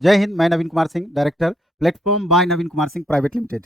जय हिंद। मैं Naveen Kumar Singh, director platform by Naveen Kumar Singh private limited.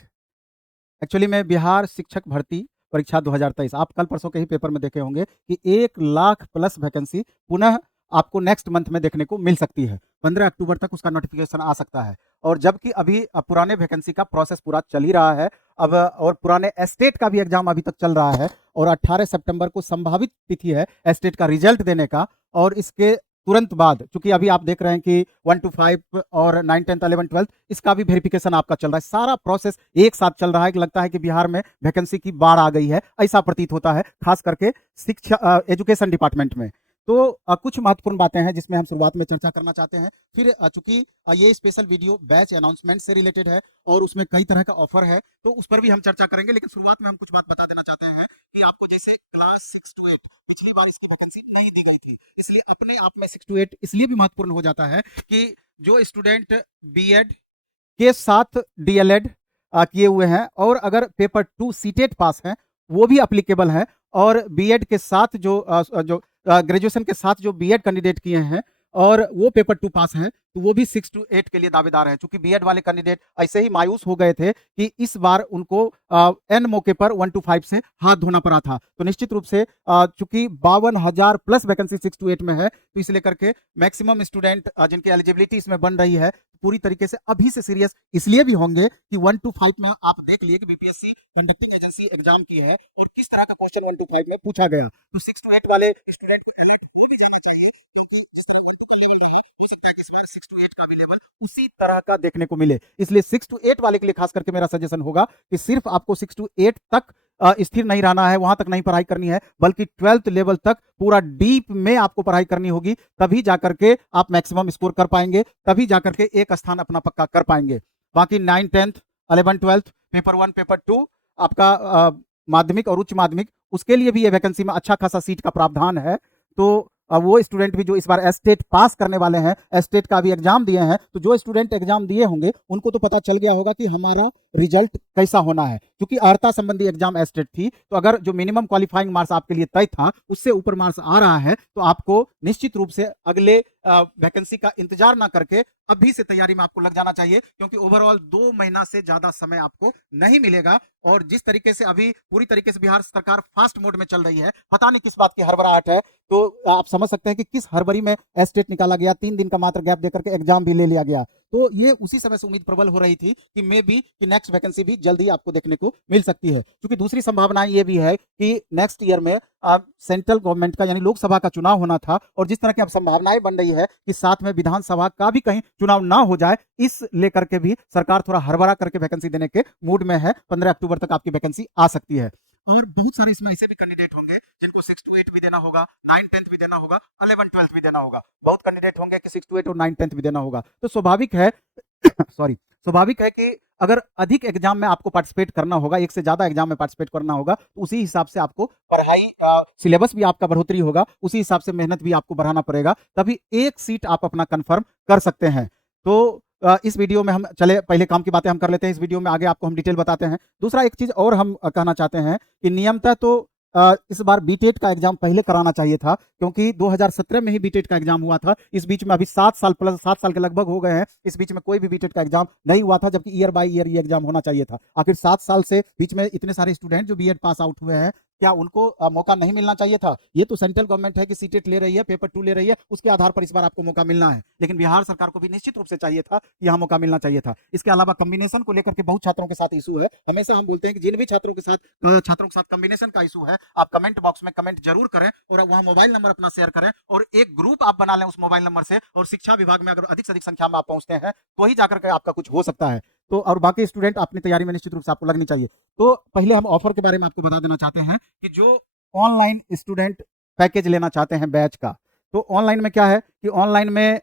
Actually मैं बिहार शिक्षक भर्ती परीक्षा 2023, आप कल परसों के ही पेपर में देखे होंगे कि 1 लाख प्लस वैकेंसी पुनः आपको नेक्स्ट मंथ में देखने को मिल सकती है। 15 अक्टूबर तक उसका नोटिफिकेशन आ सकता है। और जबकि अभी पुराने वैकेंसी का प्रोसेस पूरा चल ही रहा है अब, और पुराने एस्टेट का भी एग्जाम अभी तक चल रहा है और 18 सितंबर को संभावित तिथि है एस्टेट का रिजल्ट देने का। और इसके तुरंत बाद, चूंकि अभी आप देख रहे हैं कि 1 to 5 और 9, 10, 11, 12 इसका भी वेरिफिकेशन आपका चल रहा है। सारा प्रोसेस एक साथ चल रहा है कि लगता है कि बिहार में वैकेंसी की बाढ़ आ गई है, ऐसा प्रतीत होता है, खास करके शिक्षा एजुकेशन डिपार्टमेंट में। तो कुछ महत्वपूर्ण बातें हैं जिसमें हम शुरुआत में चर्चा करना चाहते हैं। फिर चूंकि ये स्पेशल वीडियो बैच अनाउंसमेंट से रिलेटेड है और उसमें कई तरह का ऑफर है, तो उस पर भी हम चर्चा करेंगे। लेकिन शुरुआत में हम कुछ बात बता देना चाहते हैं कि आपको जैसे क्लास 6 to 8 पिछली बार इसकी वैकेंसी नहीं दी गई थी, इसलिए अपने आप में 6 to 8 इसलिए भी महत्वपूर्ण हो जाता है कि जो स्टूडेंट बीएड के साथ डीएलएड किए हुए हैं और अगर पेपर 2 सीटेट पास हैं वो भी अप्लीकेबल है। और बीएड के साथ जो ग्रेजुएशन के साथ जो बीएड कैंडिडेट किए हैं और वो पेपर 2 पास हैं, तो वो भी 6 to 8 के लिए दावेदार है। चूंकि बीएड वाले कैंडिडेट ऐसे ही मायूस हो गए थे कि इस बार उनको एन मौके पर 1 to 5 से हाथ धोना पड़ा था। तो निश्चित रूप से चूंकि 52,000 प्लस वैकेंसी 6 to 8 में है, तो इसलिए करके मैक्सिमम स्टूडेंट जिनकी एलिजिबिलिटी इसमें बन रही है पूरी तरीके से अभी से सीरियस इसलिए भी होंगे कि 1 to 5 में आप देख लिए कि बीपीएससी कंडक्टिंग एजेंसी एग्जाम की है और किस तरह का क्वेश्चन 1 to 5 में पूछा गया। तो 6 to 8 वाले स्टूडेंट को अलर्ट हो भी जाना चाहिए, क्योंकि जिस तरह 1 to 11 रहा है, हो सकता है कि इस बार 6 to 8 का भी लेवल उसी तरह का देखने को मिले। इसलिए 6 to 8 वाले के लिए खास करके मेरा सजेशन होगा कि सिर्फ आपको 6 to 8 तक स्थिर नहीं रहना है, वहां तक नहीं पढ़ाई करनी है, बल्कि 12th लेवल तक पूरा डीप में आपको पढ़ाई करनी होगी। तभी जाकर के आप मैक्सिमम स्कोर कर पाएंगे, तभी जाकर के एक स्थान अपना पक्का कर पाएंगे। बाकी 9, 10, 11, 12 पेपर 1 पेपर 2 आपका माध्यमिक और उच्च माध्यमिक, उसके लिए भी ये वैकेंसी में अच्छा खासा सीट का प्रावधान है। तो वो स्टूडेंट भी जो इस बार एस्टेट पास करने वाले हैं, एस्टेट का भी एग्जाम दिए हैं, तो जो स्टूडेंट एग्जाम दिए होंगे उनको तो पता चल गया होगा कि हमारा रिजल्ट कैसा होना है। क्योंकि अर्हता संबंधी एग्जाम एस्टेट थी, तो अगर जो मिनिमम क्वालिफाइंग मार्क्स आपके लिए तय था उससे ऊपर मार्क्स आ रहा है, तो आपको निश्चित रूप से अगले वैकेंसी का इंतजार ना करके अभी से तैयारी में आपको लग जाना चाहिए। क्योंकि ओवरऑल 2 महीना से ज्यादा समय आपको नहीं मिलेगा। और जिस तरीके से अभी पूरी तरीके से बिहार सरकार फास्ट मोड में चल रही है, पता नहीं किस बात की हड़बड़ाहट है, तो आप समझ सकते हैं कि किस हड़बड़ी में एस्टेट निकाला गया, 3 दिन का मात्र गैप देकर के एग्जाम भी ले लिया गया। तो ये उसी समय से उम्मीद प्रबल हो रही थी कि मे बी कि नेक्स्ट वैकेंसी भी जल्दी आपको देखने को मिल सकती है। क्योंकि दूसरी संभावना ये भी है कि नेक्स्ट ईयर में सेंट्रल गवर्नमेंट का यानी लोकसभा का चुनाव होना था, और जिस तरह की अब संभावनाएं बन रही है कि साथ में विधानसभा का भी कहीं चुनाव ना हो जाए, इस लेकर के भी सरकार थोड़ा हड़बड़ा करके वैकेंसी देने के मूड में है। 15 अक्टूबर तक आपकी वैकेंसी आ सकती है। और बहुत सारे इसमें ऐसे भी कैंडिडेट होंगे जिनको 6 to 8 भी देना होगा, 9, 10 भी देना होगा, 11, 12 भी देना होगा। बहुत कैंडिडेट होंगे कि 6 to 8 और 9, 10 भी देना होगा। तो स्वाभाविक है सॉरी, स्वाभाविक है कि अगर अधिक एग्जाम में आपको पार्टिसिपेट करना होगा, एक से ज्यादा एग्जाम में पार्टिसिपेट करना होगा, तो उसी हिसाब से आपको पढ़ाई सिलेबस भी आपका बढ़ोतरी होगा, उसी हिसाब से मेहनत भी आपको बढ़ाना पड़ेगा, तभी एक सीट आप अपना कंफर्म कर सकते हैं। तो इस वीडियो में हम चले, पहले काम की बातें हम कर लेते हैं, इस वीडियो में आगे आपको हम डिटेल बताते हैं। दूसरा एक चीज और हम कहना चाहते हैं कि नियमतः तो इस बार बीटेट का एग्जाम पहले कराना चाहिए था, क्योंकि 2017 में ही बीटेट का एग्जाम हुआ था। इस बीच में अभी 7 साल प्लस 7 साल के लगभग हो गए हैं, इस बीच में कोई भी बीटेट का एग्जाम नहीं हुआ था, जबकि ईयर बाय ईयर ये एग्जाम होना चाहिए था। आखिर 7 साल से बीच में इतने सारे स्टूडेंट जो बीएड पास आउट हुए हैं, क्या उनको मौका नहीं मिलना चाहिए था? ये तो सेंट्रल गवर्नमेंट है कि सीटेट ले रही है, पेपर 2 ले रही है, उसके आधार पर इस बार आपको मौका मिलना है। लेकिन बिहार सरकार को भी निश्चित रूप से चाहिए था कि यहाँ मौका मिलना चाहिए था। इसके अलावा कॉम्बिनेशन को लेकर के बहुत छात्रों के साथ इशू है। हमेशा हम बोलते हैं कि जिन भी छात्रों के साथ कॉम्बिनेशन का इशू है, आप कमेंट बॉक्स में कमेंट जरूर करें और वहां मोबाइल नंबर अपना शेयर करें और एक ग्रुप आप बना लें उस मोबाइल नंबर से। और शिक्षा विभाग में अगर अधिक से अधिक संख्या में आप पहुंचते हैं तो ही जाकर के आपका कुछ हो सकता है। तो और बाकी स्टूडेंट अपनी तैयारी में निश्चित रूप से आपको लगनी चाहिए। तो पहले हम ऑफर के बारे में आपको बता देना चाहते हैं कि जो ऑनलाइन स्टूडेंट पैकेज लेना चाहते हैं बैच का, तो ऑनलाइन में क्या है कि ऑनलाइन में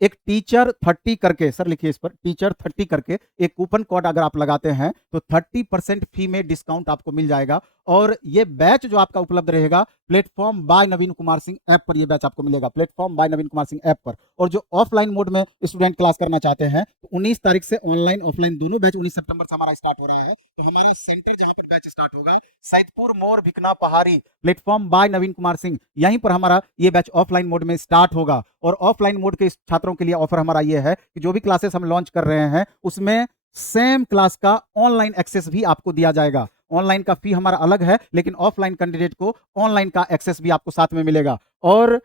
एक टीचर 30 करके, सर लिखिए इस पर, टीचर 30 करके एक कूपन कोड अगर आप लगाते हैं तो 30% फी में डिस्काउंट आपको मिल जाएगा। और ये बैच जो आपका उपलब्ध रहेगा platform by Naveen Kumar Singh app पर, ये बैच आपको मिलेगा platform by Naveen Kumar Singh app पर। और जो ऑफलाइन मोड में स्टूडेंट क्लास करना चाहते हैं तो 19 तारीख से ऑनलाइन ऑफलाइन दोनों बैच 19 सितंबर से हमारा स्टार्ट हो रहा है। तो हमारा सेंटर जहां पर बैच स्टार्ट होगा सैदपुर मोर भिकना पहाड़ी प्लेटफॉर्म बाय नवीन कुमार सिंह, यहीं पर हमारा ये बैच ऑफलाइन मोड में स्टार्ट होगा। और ऑफलाइन मोड के छात्रों के लिए ऑफर हमारा ये है कि जो भी क्लासेस हम लॉन्च कर रहे हैं उसमें सेम क्लास का ऑनलाइन एक्सेस भी आपको दिया जाएगा। ऑनलाइन का फी हमारा अलग है, लेकिन ऑफलाइन कैंडिडेट को ऑनलाइन का एक्सेस भी आपको साथ में मिलेगा। और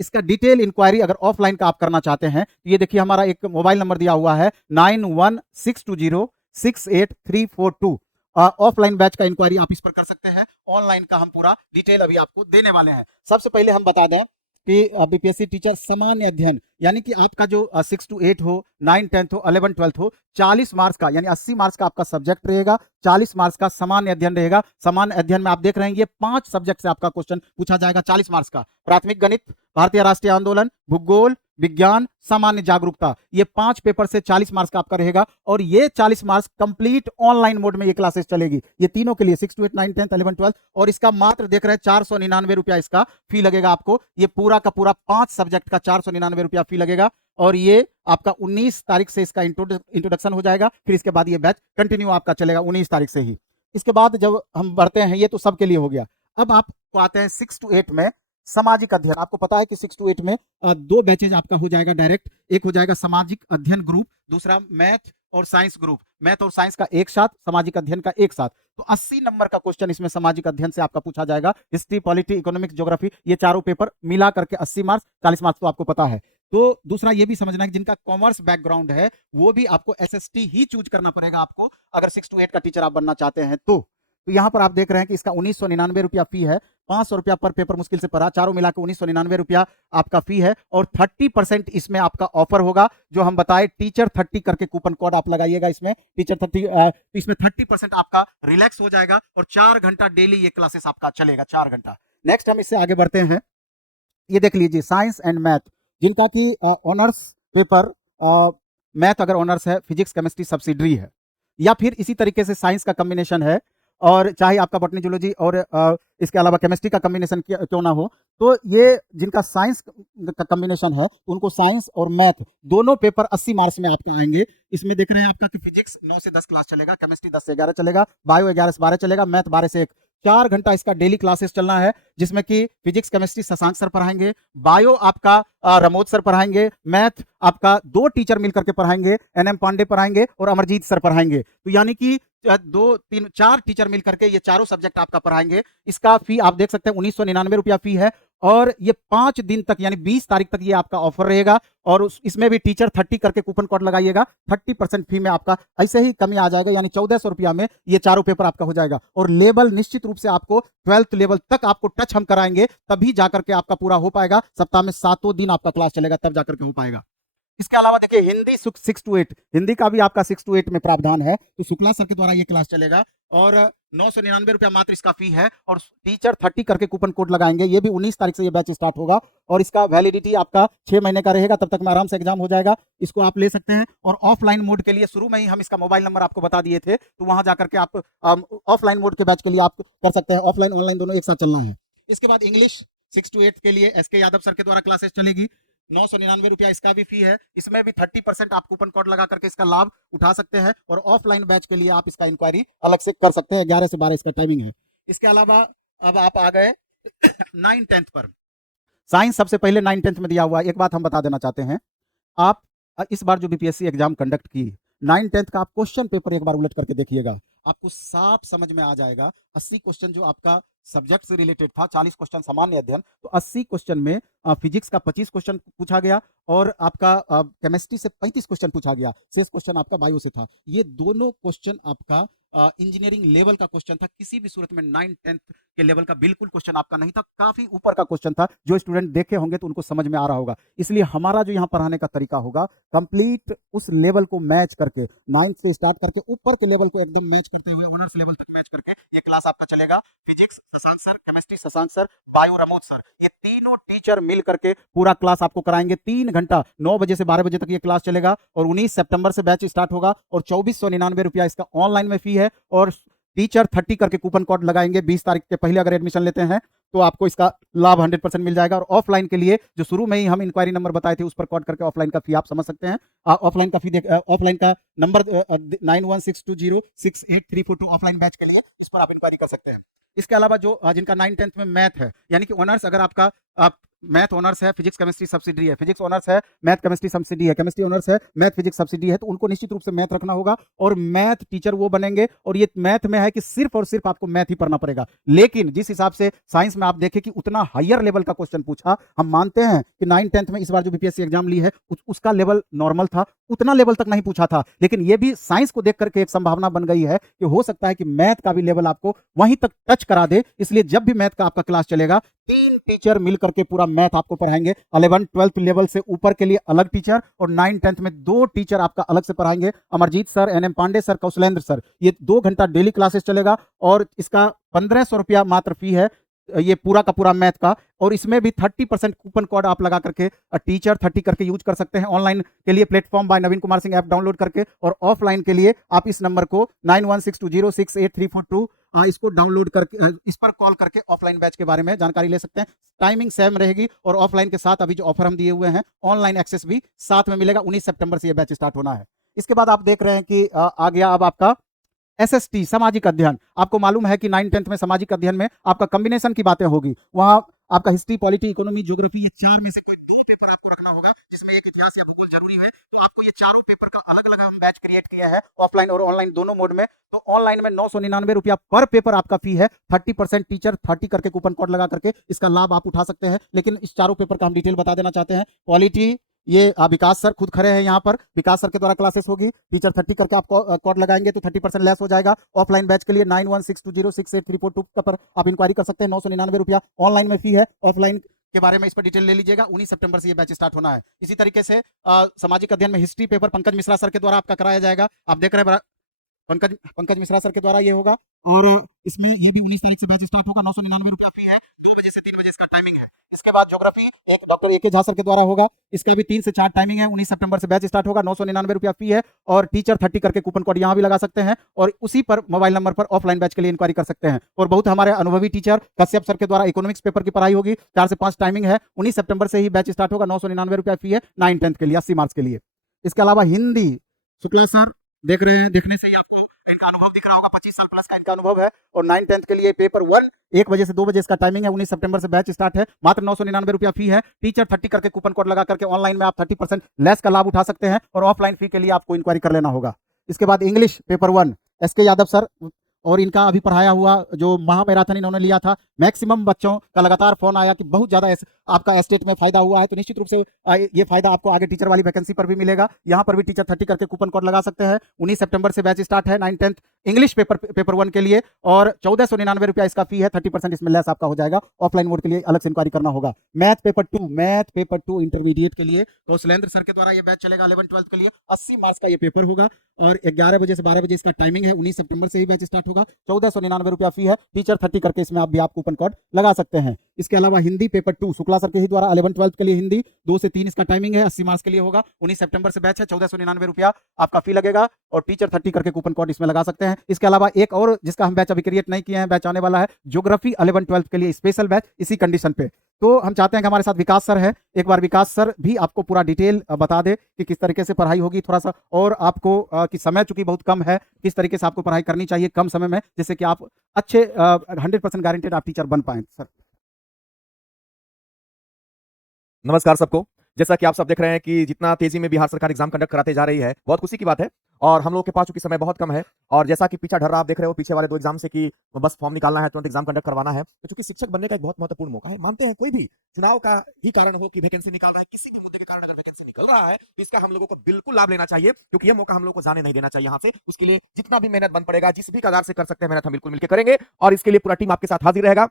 इसका डिटेल इंक्वायरी अगर ऑफलाइन का आप करना चाहते हैं तो ये देखिए हमारा एक मोबाइल नंबर दिया हुआ है 9162068342। ऑफलाइन बैच का इंक्वायरी आप इस पर कर सकते हैं। ऑनलाइन का हम पूरा डिटेल अभी आपको देने वाले हैं। सबसे पहले हम बता दें कि बीपीएससी टीचर सामान्य अध्ययन यानी कि आपका जो 6 to 8 हो, 9 10th हो, 11 12th हो, 40 मार्क्स का यानी 80 मार्क्स का आपका सब्जेक्ट रहेगा, 40 मार्क्स का सामान्य अध्ययन रहेगा। सामान्य अध्ययन में आप देख रहे हैं ये 5 सब्जेक्ट से आपका क्वेश्चन पूछा जाएगा 40 मार्क्स का। प्राथमिक गणित, भारतीय राष्ट्रीय आंदोलन, भूगोल, विज्ञान, सामान्य जागरूकता, ये 5 पेपर से 40 मार्क्स का आपका रहेगा। और ये 40 मार्क्स कंप्लीट ऑनलाइन मोड में ये क्लासेस चलेगी, ये तीनों के लिए 6 to 8 9 10 11 12। और इसका मात्र देख रहे हैं 499 रुपया इसका फी लगेगा आपको। ये पूरा का पूरा 5 सब्जेक्ट का 499 रुपया फी लगेगा। और ये आपका 19 तारीख से इसका इंट्रोडक्शन हो जाएगा, फिर इसके बाद ये बैच कंटिन्यू आपका चलेगा 19 तारीख से ही। इसके बाद जब हम बढ़ते हैं, ये तो सबके लिए हो गया। अब आपको आते हैं 6 to 8 में सामाजिक अध्ययन। आपको पता है कि 6 to 8 में 2 बैचेज आपका हो जाएगा डायरेक्ट। एक हो जाएगा सामाजिक अध्ययन ग्रुप, दूसरा मैथ और साइंस ग्रुप। मैथ और साइंस का एक साथ, सामाजिक अध्ययन का एक साथ। तो 80 नंबर का क्वेश्चन इसमें सामाजिक अध्ययन से आपका पूछा जाएगा। हिस्ट्री, पॉलिटी, इकोनॉमिक्स, ज्योग्राफी, ये चारों पेपर मिला करके 80 मार्क्स, 40 मार्क्स तो आपको पता है। तो दूसरा ये भी समझना है कि जिनका कॉमर्स बैकग्राउंड है वो भी आपको एसएसटी ही चूज करना पड़ेगा आपको, अगर 6 to 8 का टीचर आप बनना चाहते हैं तो। यहां पर आप देख रहे हैं कि इसका 1999 रुपया फी है, 500 रुपया पर पेपर मुश्किल से पड़ा, चारों मिलाकर 1999 रुपया आपका फी है। और 30% इसमें आपका ऑफर होगा, जो हम बताए टीचर 30 करके कूपन कोड आप लगाइएगा इसमें, टीचर 30। इसमें 30% आपका रिलैक्स हो जाएगा और 4 घंटा डेली ये क्लासेस आपका चलेगा, 4 घंटा। नेक्स्ट हम इससे आगे बढ़ते हैं। ये देख लीजिए साइंस एंड मैथ, जिनका कि ऑनर्स पेपर मैथ अगर ऑनर्स है, फिजिक्स केमिस्ट्री सब्सिडरी है, या फिर इसी तरीके से साइंस का कॉम्बिनेशन है, और चाहे आपका बॉटनी जूलॉजी और इसके अलावा केमिस्ट्री का कॉम्बिनेशन क्यों ना हो, तो ये जिनका साइंस का कॉम्बिनेशन है उनको साइंस और मैथ दोनों पेपर 80 मार्क्स में आपका आएंगे। इसमें देख रहे हैं आपका कि फिजिक्स 9 से 10 क्लास चलेगा, केमिस्ट्री 10 से 11 चलेगा, बायो 11 से 12 चलेगा, मैथ 12 से 1। 4 घंटा इसका डेली क्लासेस चलना है, जिसमें कि फिजिक्स केमिस्ट्री शशांक सर पढ़ाएंगे, बायो आपका रमोद सर पढ़ाएंगे, मैथ आपका 2 टीचर मिलकर के पढ़ाएंगे, एनएम पांडे पढ़ाएंगे और अमरजीत सर पढ़ाएंगे। तो यानी कि 2 3 4 टीचर मिलकर के ये चारों सब्जेक्ट आपका पढ़ाएंगे। इसका फी आप देख सकते हैं 1999 रुपया फी है। और ये 5 दिन तक यानी 20 तारीख तक ये आपका ऑफर रहेगा। और इसमें भी टीचर 30 करके कूपन कोड लगाइएगा, 30% फी में आपका ऐसे ही कमी आ जाएगा, यानी 1400 रुपया में ये चारों पेपर आपका हो जाएगा। और लेवल निश्चित रूप से आपको 12th लेवल तक आपको टच हम कराएंगे, तभी जाकर के आपका पूरा हो पाएगा। सप्ताह में 7 दिन आपका क्लास चलेगा, तब जाकर के हो पाएगा। इसके अलावा देखिए हिंदी 6 to 8, हिंदी का भी आपका 6 to 8 में प्रावधान है, तो शुक्ला सर के द्वारा ये क्लास चलेगा। और 999 रुपया मात्र इसका फी है, और टीचर 30 करके कूपन कोड लगाएंगे। ये भी 19 तारीख से ये बैच स्टार्ट होगा, और इसका वैलिडिटी आपका 6 महीने का रहेगा, तब तक में आराम से एग्जाम हो जाएगा, इसको आप ले सकते हैं। और ऑफलाइन मोड के लिए शुरू में ही हम इसका मोबाइल नंबर आपको बता दिए थे, तो वहां जाकर के आप ऑफलाइन मोड के बैच के लिए आप कर सकते हैं। ऑफलाइन ऑनलाइन दोनों एक साथ चलना है। इसके बाद इंग्लिश 6 to 8 के लिए एसके यादव सर के द्वारा क्लासेस चलेगी, 999 रुपया इसका भी फी है। इसमें भी 30% आप कूपन कोड लगा करके इसका लाभ उठा सकते हैं। और ऑफलाइन बैच के लिए आप इसका इंक्वायरी अलग से कर सकते हैं, 11 से 12 इसका टाइमिंग है। इसके अलावा अब आप आ गए 9 10th पर। साइंस सबसे पहले 9 10th में दिया हुआ है। एक बात हम बता देना चाहते हैं, आप इस बार जो बीपीएससी एग्जाम कंडक्ट की 9 10th का आप क्वेश्चन पेपर एक बार उलट करके देखिएगा, आपको साफ समझ में आ जाएगा। 80 क्वेश्चन जो आपका सब्जेक्ट से रिलेटेड था, 40 क्वेश्चन सामान्य अध्ययन, तो 80 क्वेश्चन में फिजिक्स का 25 क्वेश्चन पूछा गया, और आपका केमिस्ट्री से 35 क्वेश्चन पूछा गया, शेष क्वेश्चन आपका बायो से था। ये दोनों क्वेश्चन आपका इंजीनियरिंग लेवल का क्वेश्चन था, किसी भी सूरत में 9 10th के लेवल का बिल्कुल क्वेश्चन आपका नहीं था, काफी ऊपर का क्वेश्चन था। जो स्टूडेंट देखे होंगे तो उनको समझ में आ रहा होगा। इसलिए हमारा जो यहाँ पढ़ाने का तरीका होगा, कंप्लीट उस लेवल को मैच करके, 9th से स्टार्ट करके ऊपर के लेवल को एकदम मैच करते हुए ऑनर्स लेवल तक मैच करके ये क्लास आपका चलेगा। Physics Shashank sir, chemistry Shashank sir, bio Ramod sir, ये तीनों टीचर मिल करके पूरा क्लास आपको कराएंगे। 3 घंटा 9 बजे से 12 बजे तक ये क्लास चलेगा, और 19 सितंबर से बैच स्टार्ट होगा, और 2499 रुपया इसका ऑनलाइन में फी है। और टीचर 30 करके कूपन कोड लगाएंगे 20 तारीख के पहले अगर एडमिशन लेते हैं तो आपको इसका लाभ 100% मिल जाएगा। और ऑफलाइन के लिए जो शुरू में ही हम इंक्वायरी नंबर बताए थे उस पर कॉल करके ऑफलाइन का फी आप समझ सकते हैं। ऑफलाइन का फी ऑफलाइन का नंबर 9162068342 ऑफलाइन बैच के लिए, इस पर आप इंक्वायरी कर सकते हैं। इसके अलावा जो जिनका 9-10 में मैथ है यानी कि ऑनर्स, अगर आपका मैथ ऑनर्स है, फिजिक्स केमिस्ट्री सब्सिडी है, फिजिक्स ऑनर्स है, मैथ केमिस्ट्री सब्सिडी है, केमिस्ट्री ऑनर्स है, मैथ फिजिक्स सब्सिडी है, तो उनको निश्चित रूप से मैथ रखना होगा और मैथ टीचर वो बनेंगे। और ये मैथ में है कि सिर्फ और सिर्फ आपको मैथ ही पढ़ना पड़ेगा। लेकिन जिस हिसाब से साइंस में आप देखें कि उतना हायर लेवल का क्वेश्चन पूछा, हम मानते हैं कि 9-10 में इस बार जो बीपीएससी एग्जाम ली है उसका लेवल नॉर्मल था, उतना लेवल तक नहीं पूछा था, लेकिन ये भी साइंस को देख करके एक संभावना बन गई है कि हो सकता है कि मैथ का भी लेवल आपको वहीं तक टच करा दे। इसलिए जब भी मैथ का आपका क्लास चलेगा 3 टीचर मिलकर के पूरा मैथ आपको पढ़ाएंगे। 11-12 लेवल से ऊपर के लिए अलग टीचर और 9-10 में 2 टीचर आपका अलग से पढ़ाएंगे। Amarjeet sir, N M Pandey sir, Kaushlendra sir. ये 2 घंटा डेली क्लासेस चलेगा और इसका 1500 रुपया मात्र फी है ये पूरा का पूरा मैथ का। और इसमें भी 30% कूपन कोड आप लगा करके टीचर 30 करके यूज कर सकते हैं। ऑनलाइन के लिए platform by Naveen Kumar Singh app download करके, और ऑफलाइन के लिए आप इस नंबर को 9162068342 इसको डाउनलोड करके इस पर कॉल करके ऑफलाइन बैच के बारे में जानकारी ले सकते हैं। टाइमिंग सेम रहेगी और ऑफलाइन के साथ अभी जो ऑफर हम दिए हुए हैं ऑनलाइन एक्सेस भी साथ में मिलेगा। 19 सितंबर से ये बैच स्टार्ट होना है। इसके बाद आप देख रहे हैं कि आ गया अब आपका एसएसटी सामाजिक अध्ययन। आपको मालूम है कि 9-10 में सामाजिक अध्ययन में आपका कॉम्बिनेशन की बातें होगी। वहां आपका हिस्ट्री, पॉलिटी, इकोनॉमी, ज्योग्राफी, ये 4 में से कोई 2 पेपर आपको रखना होगा, जिसमें एक इतिहास या भूगोल जरूरी है। तो आपको ये चारों पेपर का अलग अलग हम बैच क्रिएट किया है, ऑफलाइन और ऑनलाइन दोनों मोड में। तो ऑनलाइन में 999 रुपया पर पेपर आपका फी है। 30% टीचर 30 करके कूपन कोड लगा करके इसका लाभ आप उठा सकते हैं। लेकिन इस चारों पेपर का हम डिटेल बता देना चाहते हैं। पॉलिटी, ये विकास सर खुद खड़े हैं यहाँ पर, विकास सर के द्वारा क्लासेस होगी। टीचर 30 करके आपको कोड लगाएंगे तो 30% लेस हो जाएगा। ऑफलाइन बैच के लिए 9162068342 पर आप इंक्वायरी कर सकते हैं। 999 रुपया ऑनलाइन में फी है। ऑफलाइन के बारे में इस पर डिटेल ले लीजिएगा। 19 सितंबर से ये बैच स्टार्ट होना है। इसी तरीके से सामाजिक अध्ययन में history paper Pankaj Mishra sir के द्वारा आपका कराया जाएगा। आप देख रहे हैं पंकज मिश्रा सर के द्वारा ये होगा। और इसमें ये भी 19 तारीख से बैच स्टार्ट होगा। 999 रुपया फी है। 2 बजे से 3 बजे इसका टाइमिंग है। इसके बाद ज्योग्राफी एक डॉक्टर ए के झा सर के द्वारा होगा। इसका भी 3 से 4 टाइमिंग है। 19 सितंबर से बैच स्टार्ट होगा। 999 रुपया फी है और टीचर 30 करके कूपन कोड यहाँ भी लगा सकते हैं और उसी पर मोबाइल नंबर पर ऑफलाइन बैच के लिए इंक्वायरी कर सकते हैं। और बहुत हमारे अनुभवी टीचर कश्यप सर के द्वारा इकोनॉमिक्स पेपर की पढ़ाई होगी। 4 से 5 टाइमिंग है। 19 सितंबर से ही बैच स्टार्ट होगा। 999 रुपया फी है 9-10 के लिए, 80 मार्क्स के लिए। इसके अलावा हिंदी, शुक्ला सर देख रहे हैं, देखने से ही आपको इनका अनुभव दिख रहा होगा। 25 साल प्लस का इनका अनुभव है। और 9-10 के लिए पेपर 1 1 बजे से 2 बजे इसका टाइमिंग है। 19 सितंबर से बैच स्टार्ट है। मात्र 999 रुपया फी है। टीचर 30 करके कूपन कोड लगा करके ऑनलाइन में आप 30% लेस का लाभ उठा सकते हैं और ऑफलाइन फी के लिए आपको इंक्वायरी कर लेना होगा। इसके बाद English paper 1 S K Yadav sir और इनका अभी पढ़ाया हुआ जो महा मैराथन इन्होंने लिया था। मैक्सिमम बच्चों का लगातार फोन आया कि बहुत ज्यादा आपका एस्टेट में फायदा हुआ है। तो निश्चित रूप से ये फायदा आपको आगे टीचर वाली वैकेंसी पर भी मिलेगा। यहाँ पर भी टीचर 30 करके कूपन कोड लगा सकते हैं। 19 सितंबर से बैच स्टार्ट है 9-10 इंग्लिश पेपर 1 के लिए और 1499 रुपया इसका फी है। 30% इसमें लेस आपका हो जाएगा। ऑफलाइन मोड के लिए अलग से इंक्वायरी करना होगा। मैथ पेपर 2 इंटरमीडिएट के लिए कौशलेंद्र सर के द्वारा ये बैच चलेगा। 11-12 के लिए 80 मार्क्स का ये पेपर होगा और 11 बजे से 12 बजे इसका टाइमिंग है। 19 सितंबर से ही बैच स्टार्ट होगा। 1499 रुपया फी है। टीचर 30 करके इसमें आप भी आप कूपन कोड लगा सकते हैं। इसके अलावा हिंदी पेपर 2 शुक्ला सर के ही द्वारा 11-12 के लिए हिंदी 2 से 3 इसका टाइमिंग है। 80 मार्क्स के लिए होगा। 19 सितंबर से बैच है। 1499 रुपया आपका फी लगेगा और टीचर 30 करके कूपन कोड इसमें लगा सकते हैं। इसके अलावा एक और जिसका हम बैच अभी क्रिएट नहीं किए हैं, बैच आने वाला है ज्योग्राफी 11-12 के लिए स्पेशल बैच इसी कंडीशन पे। तो हम चाहते हैं कि हमारे साथ विकास सर है, एक बार विकास सर भी आपको पूरा डिटेल बता दे कि किस तरीके से पढ़ाई होगी थोड़ा सा, और आपको कि समय चूंकि बहुत कम है, किस तरीके से आपको पढ़ाई करनी चाहिए कम समय में, जिससे कि आप अच्छे 100% गारंटेड आप टीचर बन पाए। सर नमस्कार सबको। जैसा कि आप सब देख रहे हैं कि जितना तेजी में बिहार सरकार एग्जाम कंडक्ट कराते जा रही है, बहुत खुशी की बात है। और हम लोगों के पास चूंकि समय बहुत कम है और जैसा कि पीछा ढर्रा आप देख रहे हो पीछे वाले 2 एग्जाम से कि बस फॉर्म निकालना है, तुरंत एग्जाम कंडक्ट करवाना है, तो चूंकि शिक्षक बनने का एक बहुत महत्वपूर्ण मौका है। मानते हैं कोई भी चुनाव का ही कारण हो कि वैकेंसी निकाल रहा है, किसी भी मुद्दे के कारण अगर वैकेंसी निकल रहा है तो इसका हम लोगों को बिल्कुल लाभ लेना चाहिए, क्योंकि यह मौका हम लोगों को जाने नहीं देना चाहिए यहाँ से। उसके लिए जितना भी मेहनत बन पड़ेगा, जिस भी कगार से कर सकते हैं मेहनत हम बिल्कुल मिलकर करेंगे और इसके लिए पूरा टीम आपके साथ हाजिर रहेगा।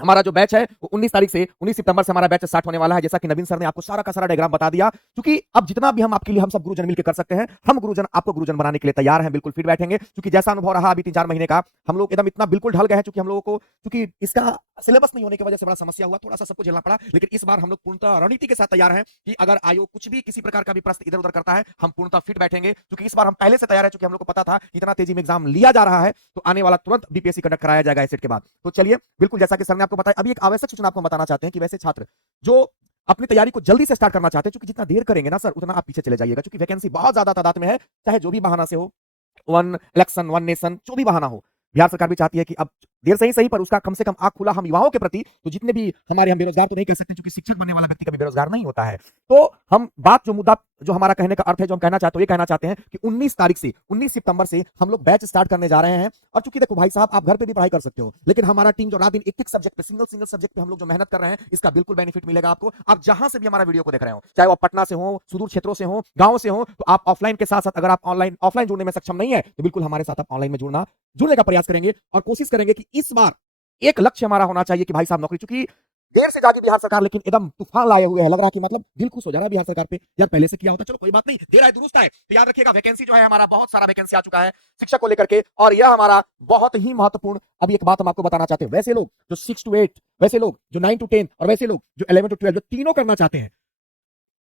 हमारा जो बैच है वो 19 तारीख से 19 सितंबर से हमारा बैच स्टार्ट होने वाला है। जैसा कि नवीन सर ने आपको सारा का सारा डायग्राम बता दिया। क्योंकि अब जितना भी हम आपके लिए हम सब गुरुजन मिलकर कर सकते हैं, हम गुरुजन आपको गुरुजन बनाने के लिए तैयार हैं, बिल्कुल फिट बैठेंगे। क्योंकि जैसा अनुभव रहा अभी 3-4 महीने का, हम लोग एकदम इतना बिल्कुल ढल गए हैं। क्योंकि हम लोगों को क्योंकि इसका सिलेबस नहीं होने की वजह से बड़ा समस्या हुआ, थोड़ा सा सबको झेलना पड़ा। लेकिन इस बार हम लोग पूर्णतः रणनीति के साथ तैयार हैं कि अगर आयोग कुछ भी किसी प्रकार का भी प्रश्न इधर उधर करता है, हम पूर्णतः फिट बैठेंगे। क्योंकि इस बार हम पहले से तैयार है, क्योंकि हम लोग को पता था इतना तेजी में एग्जाम लिया जा रहा है, तो आने वाला तुरंत बीपीएससी कंडक्ट कराया जाएगा एसेट के बाद। तो चलिए, बिल्कुल जैसा कि सर ने आपको बताया, अभी एक आवश्यक सूचना आपको बताना चाहते हैं कि वैसे छात्र जो अपनी तैयारी को जल्दी से स्टार्ट करना चाहते हैं, क्योंकि जितना देर करेंगे ना सर, उतना आप पीछे चले जाइएगा। क्योंकि वैकेंसी बहुत ज्यादा तादाद में है, चाहे जो भी बहाना से हो, वन इलेक्शन, वन नेशन, जो भी बहाना हो। बिहार सरकार भी चाहती है कि अब देर से ही सही, पर उसका कम से कम आंख खुला हम युवाओं के प्रति। तो जितने भी हमारे, हम बेरोजगार तो नहीं कह सकते, क्योंकि शिक्षक बनने वाला व्यक्ति कभी बेरोजगार नहीं होता है। तो हम बात, जो मुद्दा, जो हमारा कहने का अर्थ है, जो हम कहना चाहते हैं, ये कहना चाहते हैं कि 19 तारीख से 19 सितंबर से हम लोग बैच स्टार्ट करने जा रहे हैं। और चूंकि देखो भाई साहब, आप घर पे भी पढ़ाई कर सकते हो, लेकिन हमारा टीम जो रात दिन एक सब्जेक्ट पे, सिंगल सब्जेक्ट पे हम लोग जो मेहनत कर रहे हैं, इसका बिल्कुल बेनिफिट मिलेगा आपको। आप जहां से भी हमारा वीडियो को देख रहे हो, चाहे वो पटना से हो, सुदूर क्षेत्रों से हो, गांव से हो, तो आप ऑफलाइन के साथ साथ, अगर आप ऑफलाइन जुड़ने में सक्षम नहीं है, तो बिल्कुल हमारे साथ आप ऑनलाइन में जुड़ने का प्रयास करेंगे। और कोशिश करेंगे कि इस बार एक लक्ष्य हमारा होना चाहिए कि भाई साहब नौकरी, चूंकि देर से जागी बिहार सरकार, लेकिन एकदम तूफान लाए हुए है। लग रहा कि मतलब दिल खुश हो जा रहा है बिहार सरकार पे, यार पहले से किया होता। चलो कोई बात नहीं, देर आए दुरुस्त आए। तो याद रखिएगा, वैकेंसी जो है हमारा, बहुत सारा वैकेंसी आ चुका है शिक्षक को लेकर के, और यह हमारा बहुत ही महत्वपूर्ण। अभी एक बात हम आपको बताना चाहते हैं, वैसे लोग जो 6 to 8, वैसे लोग जो 9 to 10, और वैसे लोग जो 11 to 12, जो तीनों करना चाहते हैं,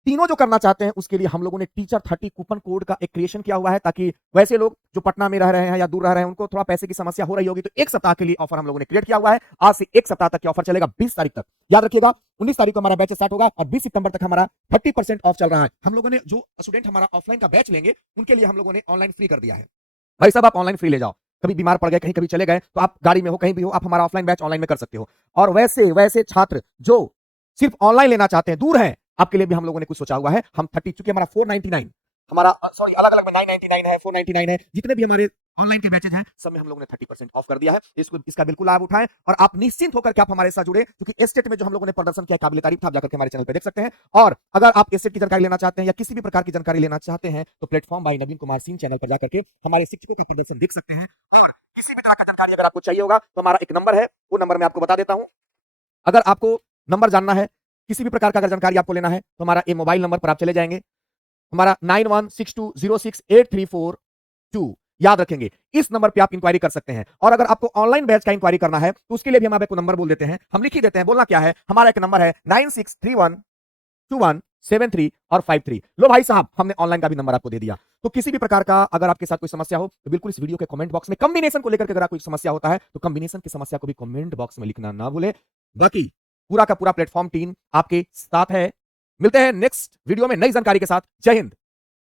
तीनों जो करना चाहते हैं, उसके लिए हम लोगों ने टीचर 30 कूपन कोड का एक क्रिएशन किया हुआ है, ताकि वैसे लोग जो पटना में रह रहे हैं या दूर रह रहे हैं, उनको थोड़ा पैसे की समस्या हो रही होगी, तो एक सप्ताह के लिए ऑफर हम लोगों ने क्रिएट किया हुआ है। आज से एक सप्ताह तक की ऑफर चलेगा, 20 तारीख तक। याद रखिएगा, 19 तारीख को हमारा बैच स्टार्ट होगा और 20 सितंबर तक हमारा 30% ऑफ चल रहा है। हम लोगों ने, जो स्टूडेंट हमारा ऑफलाइन का बैच लेंगे, उनके लिए हम लोगों ने ऑनलाइन फ्री कर दिया है। भाई साहब, आप ऑनलाइन फ्री ले जाओ, कभी बीमार पड़ गए, कहीं कभी चले गए, तो आप गाड़ी में हो, कहीं भी हो, आप हमारा ऑफलाइन बैच ऑनलाइन में कर सकते हो। और वैसे छात्र जो सिर्फ ऑनलाइन लेना चाहते हैं, दूर हैं, आपके लिए भी हम लोगों ने कुछ सोचा हुआ है। हम 30, चूंकि हमारा 499, हमारा सॉरी, अलग अलग में 999 है, 499 है, जितने भी हमारे ऑनलाइन के बैचेज हैं, सब में हम लोगों ने 30% ऑफ कर दिया है। इसका बिल्कुल लाभ उठाएं, और आप निश्चिंत होकर के आप हमारे साथ जुड़े, क्योंकि एस्टेट में जो हम लोगों ने प्रदर्शन किया, काबिल तारीफ था। आप जाकर के हमारे चैनल पे देख सकते हैं। और अगर आप एस्टेट की जानकारी लेना चाहते हैं, या किसी भी प्रकार की जानकारी लेना चाहते हैं, तो platform by Naveen Kumar Singh channel पर जाकर के हमारे शिक्षकों का प्रदर्शन देख सकते हैं। और किसी भी तरह का जानकारी अगर आपको चाहिए होगा, तो हमारा एक नंबर है, वो नंबर मैं आपको बता देता हूं। अगर आपको नंबर जानना है, किसी भी प्रकार का अगर जानकारी आपको लेना है, तो हमारा ये मोबाइल नंबर पर आप चले जाएंगे, हमारा 9162068342। याद रखेंगे, इस नंबर पे आप इंक्वायरी कर सकते हैं। और अगर आपको ऑनलाइन बैच का इंक्वायरी करना है, तो उसके लिए भी हम आपको नंबर बोल देते हैं, हम लिख ही देते हैं। बोलना क्या है, हमारा एक नंबर है 96312173 और 53। लो भाई साहब, हमने ऑनलाइन का भी नंबर आपको दे दिया। तो किसी भी प्रकार का अगर आपके साथ कोई समस्या हो, तो बिल्कुल इस वीडियो के कमेंट बॉक्स में कॉम्बिनेशन को लेकर के अगर कोई समस्या होता है, तो कॉम्बिनेशन की समस्या को भी कमेंट बॉक्स में लिखना ना भूलें। बाकी पूरा का पूरा प्लेटफॉर्म टीम आपके साथ है। मिलते हैं नेक्स्ट वीडियो में नई जानकारी के साथ। जय हिंद।